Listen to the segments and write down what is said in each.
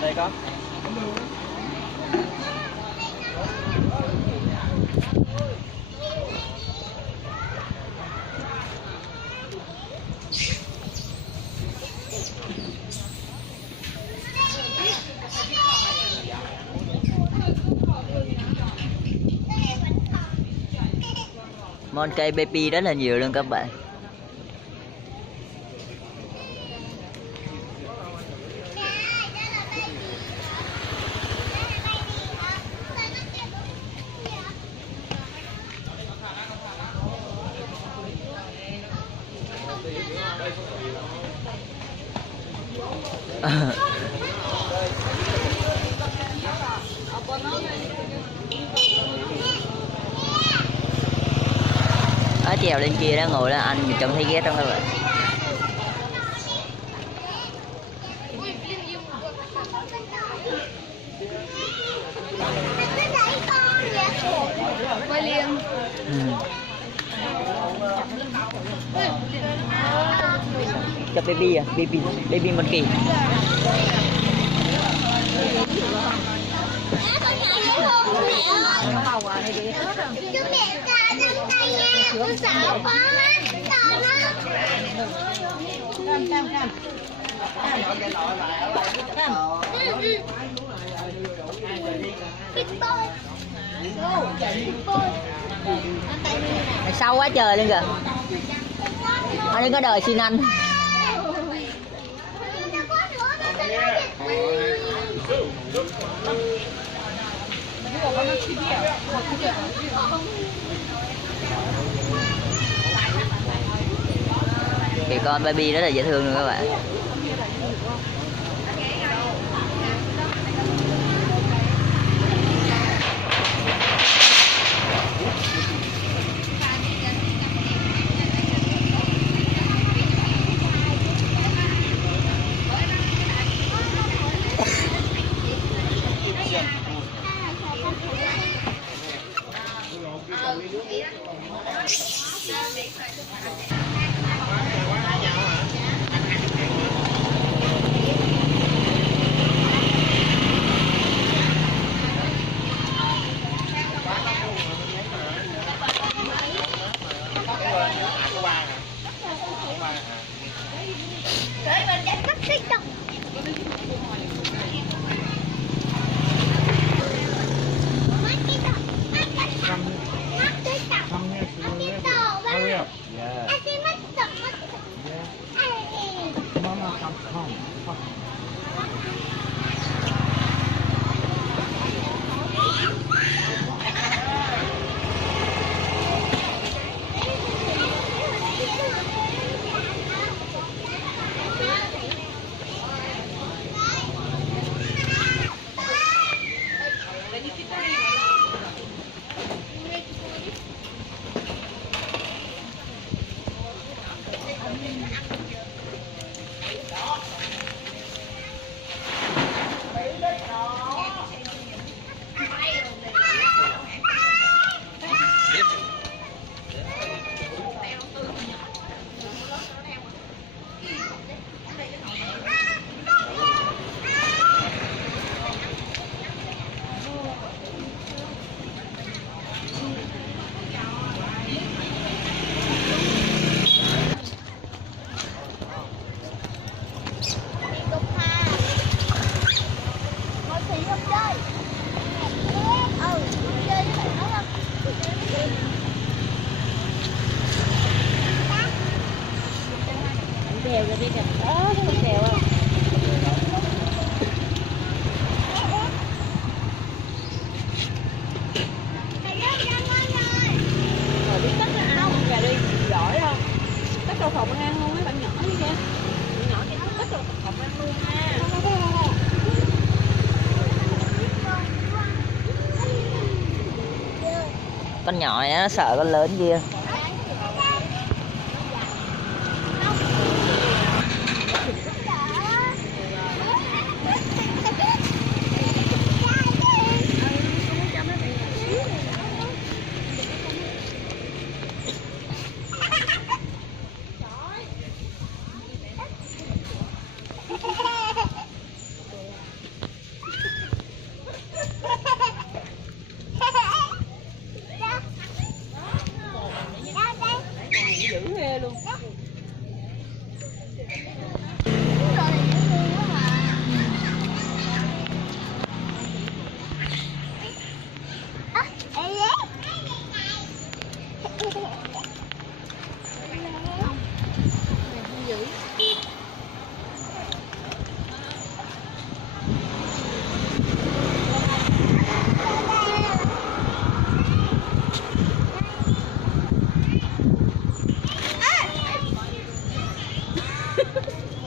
Đây có. Mon cây baby rất là nhiều luôn các bạn. Ở trèo lên kia đó, ngồi đó anh trông thấy ghét không các bạn. Quay liền. Cho baby à, baby monkey. Chú mẹ ra trong tay nha, con sợ quá, sợ nó. Sâu quá trời luôn kìa. Anh đừng có đời xin anh. Cái con baby rất là dễ thương luôn các bạn. Kèo rồi đi kìa. Đó, thấy con kèo không? Rồi biết cất nó không? Kìa đi, giỏi không? Cất đậu phộng ăn luôn mấy bạn nhỏ đi kìa. Bạn nhỏ kìa, cất đậu phộng ăn luôn ha. Con nhỏ này nó sợ con lớn kia. dữ.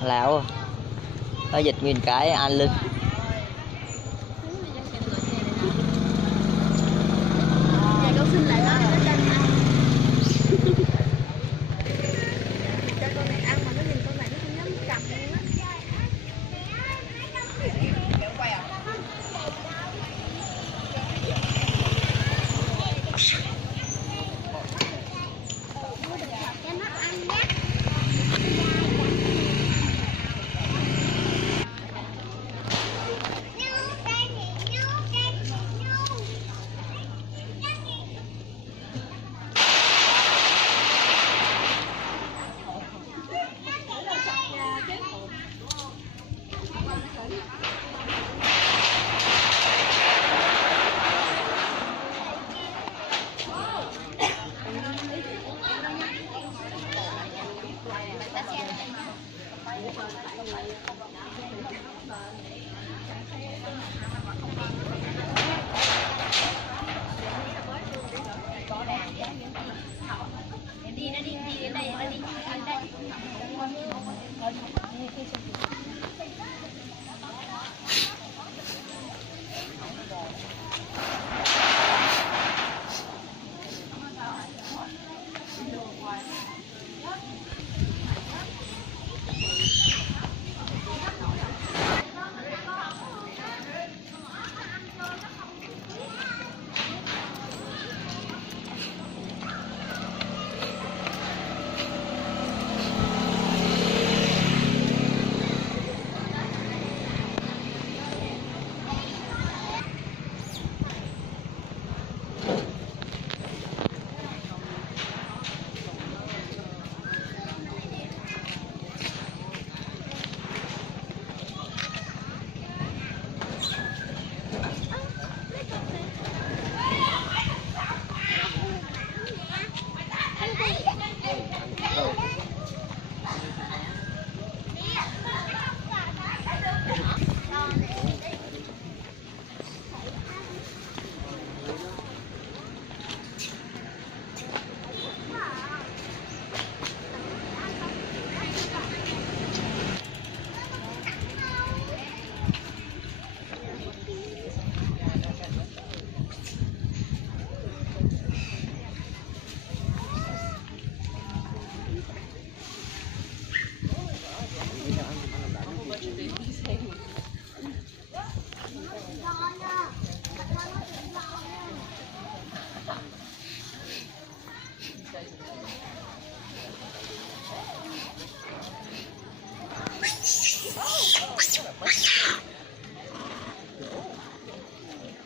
Lão nó dịch nguyên cái ăn lưng. Dạ con xin lại đó, nó cho anh ăn. Cho con này ăn mà nó nhìn con này nó không dám cầm luôn á.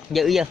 Dữ chưa?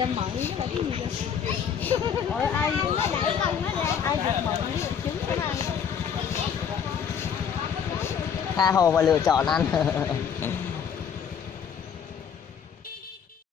anh mận với lại cái gì vậy? Ôi ai nó đẩy con nó ra, ai giật mận với lại trứng nó ăn. Tha hồ mà lựa chọn ăn.